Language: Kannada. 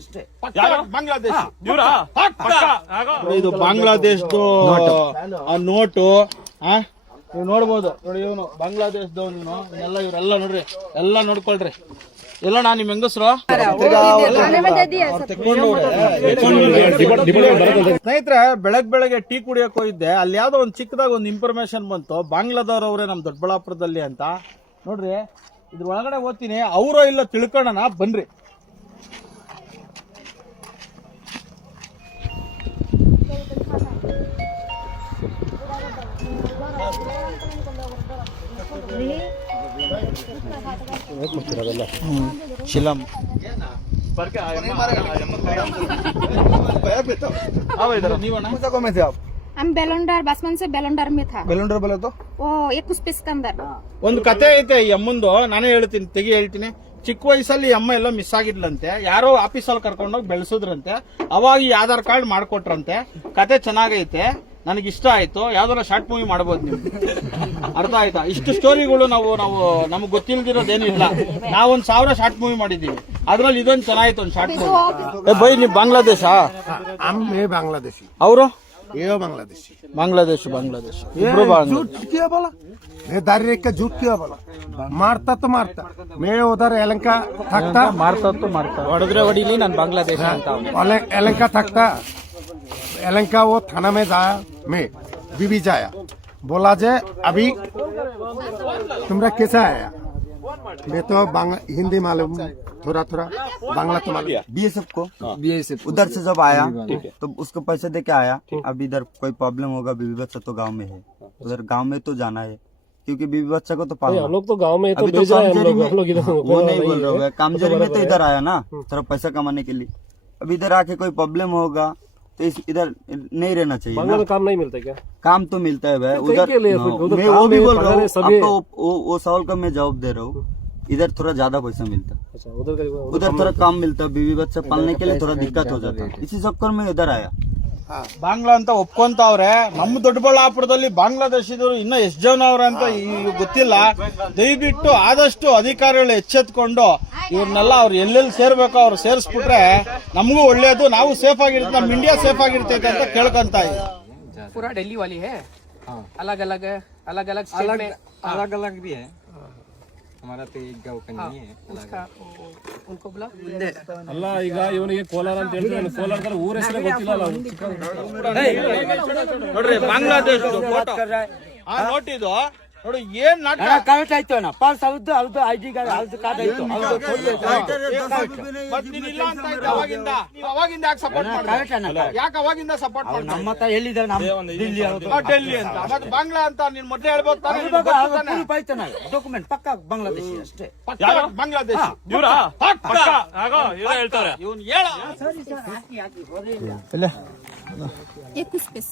ಅಷ್ಟೇ. ಬಾಂಗ್ಲಾದೇಶ್ ಇದು ಬಾಂಗ್ಲಾದೇಶ್ ನೋಟು. ನೀವು ನೋಡ್ಬೋದು ನೋಡಿ, ಇವನು ಬಾಂಗ್ಲಾದೇಶದವನು. ಇವರೆಲ್ಲ ನೋಡ್ರಿ, ಎಲ್ಲ ನೋಡ್ಕೊಳ್ರಿ. ಎಲ್ಲ ನಿಮ್ ಹೆಂಗಸರು ಸ್ನೇಹಿತರೆ, ಬೆಳಗ್ಗೆ ಟೀ ಕುಡಿಯಕ್ ಹೋಗಿದ್ದೆ. ಅಲ್ಲಿ ಯಾವ್ದೋ ಒಂದ್ ಚಿಕ್ಕದಾಗ ಒಂದು ಇನ್ಫಾರ್ಮೇಶನ್ ಬಂತು, ಬಾಂಗ್ಲಾದವ್ರವ್ರೆ ನಮ್ ದೊಡ್ಡಬಳ್ಳಾಪುರದಲ್ಲಿ ಅಂತ. ನೋಡ್ರಿ, ಇದ್ರ ಒಳಗಡೆ ಓದ್ತೀನಿ, ಅವರೋ ಇಲ್ಲ ತಿಳ್ಕೊಳ್ಳೋಣ ಬನ್ರಿ. ಶಿಲಂ हम बेलोंडर बासमन से बेलोंडर में था। बेलोंडर बोले तो वो 21 पीस के अंदर ಒಂದು ಕತೆ ಐತೆ ಈ ಅಮ್ಮಂದು. ನಾನೇ ಹೇಳ್ತೀನಿ, ಹೇಳ್ತೀನಿ. ಚಿಕ್ಕ ವಯಸ್ಸಲ್ಲಿ ಅಮ್ಮ ಎಲ್ಲ ಮಿಸ್ ಆಗಿದ್ಲಂತೆ. ಯಾರೋ ಆಫೀಸಲ್ಲಿ ಕರ್ಕೊಂಡೋಗಿ ಬೆಳೆಸಿದ್ರಂತೆ. ಅವಾಗ ಈ ಆಧಾರ್ ಕಾರ್ಡ್ ಮಾಡ್ಕೊಟ್ರಂತೆ. ಕತೆ ಚೆನ್ನಾಗೈತೆ, ನನಗಿಷ್ಟ ಆಯ್ತು. ಯಾವ್ದಾರ ಶಾರ್ಟ್ ಮೂವಿ ಮಾಡಬಹುದು ನೀವು. ಅರ್ಥ ಆಯ್ತಾ? ಇಷ್ಟು ಸ್ಟೋರಿಗಳು ನಾವು ನಮ್ಗೆ ಗೊತ್ತಿಲ್ದಿರೋದೇನು ಇಲ್ಲ. ನಾವೊಂದ್ 1000 ಶಾರ್ಟ್ ಮೂವಿ ಮಾಡಿದೀವಿ, ಅದ್ರಲ್ಲಿ ಇದೊಂದು ಚೆನ್ನಾಗಿತ್ತು, ಒಂದು ಶಾರ್ಟ್ ಮೂವಿ. ಬೈ, ನೀವು ಬಾಂಗ್ಲಾದೇಶ? बांग्लादेशी ಅವರು ये बांग्लादेशी बांग्लादेश इब्ರು झूठ किया बोला, मैं दारी रेख का झूठ किया बोला. मारता तो मारता, मैं उधर एलंका थकता, मारता ಹೊಡೆದ್ರೆ ಹೊಡಿಲಿ, ನಾನು ಬಾಂಗ್ಲಾದೇಶ ಅಂತ. एलंका थकता, एलंका वो थाना में जाया, मैं बीबी जाया, बोला जे अभी तुमरा कैसा आया. मैं तो हिंदी मालूम, थोड़ा बांग्ला तो मालूम. बीएसएफ को उधर से जब आया तो उसको पैसे दे के आया. अब इधर कोई प्रॉब्लम होगा, बीबी बच्चा तो गांव में है, उधर गांव में तो जाना है, क्योंकि बीबी बच्चा को तो पालना. हम लोग तो गांव में अभी तो कामजोरी में, वो नहीं बोल रहे हो, कामजोरी में तो इधर आया ना, थोड़ा पैसा कमाने के लिए. अब इधर आके कोई प्रॉब्लम होगा तो इधर नहीं रहना चाहिए ना. काम नहीं मिलता क्या? काम तो मिलता है भाई उधर. मैं वो भी बोल रहा हूँ, आपको वो सवाल का मैं जवाब दे रहा हूँ. इधर थोड़ा ज्यादा पैसा मिलता है, उधर थोड़ा कम मिलता है. बीवी बच्चा पालने के लिए थोड़ा दिक्कत हो जाता है, इसी चक्कर में इधर आया. ಬಾಂಗ್ಲಾ ಅಂತ ಒಪ್ಕೊಂತವ್ರೆ. ನಮ್ಮ ದೊಡ್ಡಬಳ್ಳಾಪುರದಲ್ಲಿ ಬಾಂಗ್ಲಾದೇಶದವರು ಇನ್ನ ಎಷ್ಟು ಜನ ಅವ್ರೆ ಅಂತ ಗೊತ್ತಿಲ್ಲ. ದಯವಿಟ್ಟು ಆದಷ್ಟು ಅಧಿಕಾರಿಗಳು ಎಚ್ಚೆತ್ಕೊಂಡು ಇವ್ರನ್ನೆಲ್ಲ ಅವ್ರು ಎಲ್ಲೆಲ್ಲಿ ಸೇರ್ಬೇಕೋ ಅವ್ರು ಸೇರಿಸ್ಬಿಟ್ರೆ ನಮಗೂ ಒಳ್ಳೇದು, ನಾವು ಸೇಫ್ ಆಗಿರ್ತೀವಿ, ನಮ್ಮ ಇಂಡಿಯಾ ಸೇಫ್ ಆಗಿರ್ತೈತೆ ಅಂತ ಕೇಳ್ಕೊಂತ ಇದ್ದೀವಿ. पूरा दिल्ली वाली है, अलग अलग भी है. हमारा तो एक गांव का नहीं है, उसका उनको बोला ಅಲ್ಲ, ಈಗ ಇವನಿಗೆ ಕೋಲಾರ ಅಂತ ಹೇಳ್ತಾರೆ, ಕೋಲಾರ ಊರ ಹೆಸರೇ ಗೊತ್ತಿಲ್ಲ. ನೋಡ್ರಿ, ಬಾಂಗ್ಲಾದೇಶ ಫೋಟೋ ನೋಟಿದು ನೋಡಿ, ಏನ್ ನಾಟಕ. ಕರೆಕ್ಟ್ ಆಯ್ತು ಅಣ್ಣ, ಪಾಸ್ ಹೌದು ಹೌದು, ಐಡಿ ಕಾರ್ಡ್ ಹೌದು, ಕಾರ್ಡ್ ಆಯ್ತು. ಇಲ್ಲ ಅಂತ ಆಯ್ತು. ಅವಾಗಿಂದ ಯಾಕೆ ಸಪೋರ್ಟ್ ಮಾಡ್ತಾರೆ? ಯಾಕೆ ಅವಾಗಿಂದ ಸಪೋರ್ಟ್ ಮಾಡ್ತಾರೆ? ನಮ್ಮ ಹತ್ರ ಹೇಳಿದ್ದಾರೆ, ಡೆಲ್ಲಿ ಅಂತ. ಮತ್ತೆ ಬಾಂಗ್ಲಾ ಅಂತ ನೀನ್ ಮೊದಲೇ ಹೇಳ್ಬೋದು ತಾನೆ. ಡಾಕ್ಯುಮೆಂಟ್ ಪಕ್ಕ ಬಾಂಗ್ಲಾದೇಶಿ ಅಷ್ಟೇ. ಬಾಂಗ್ಲಾದೇಶ ಹೇಳ್ತಾರೆ. ಇವನ್ ಹೇಳ 21 पीस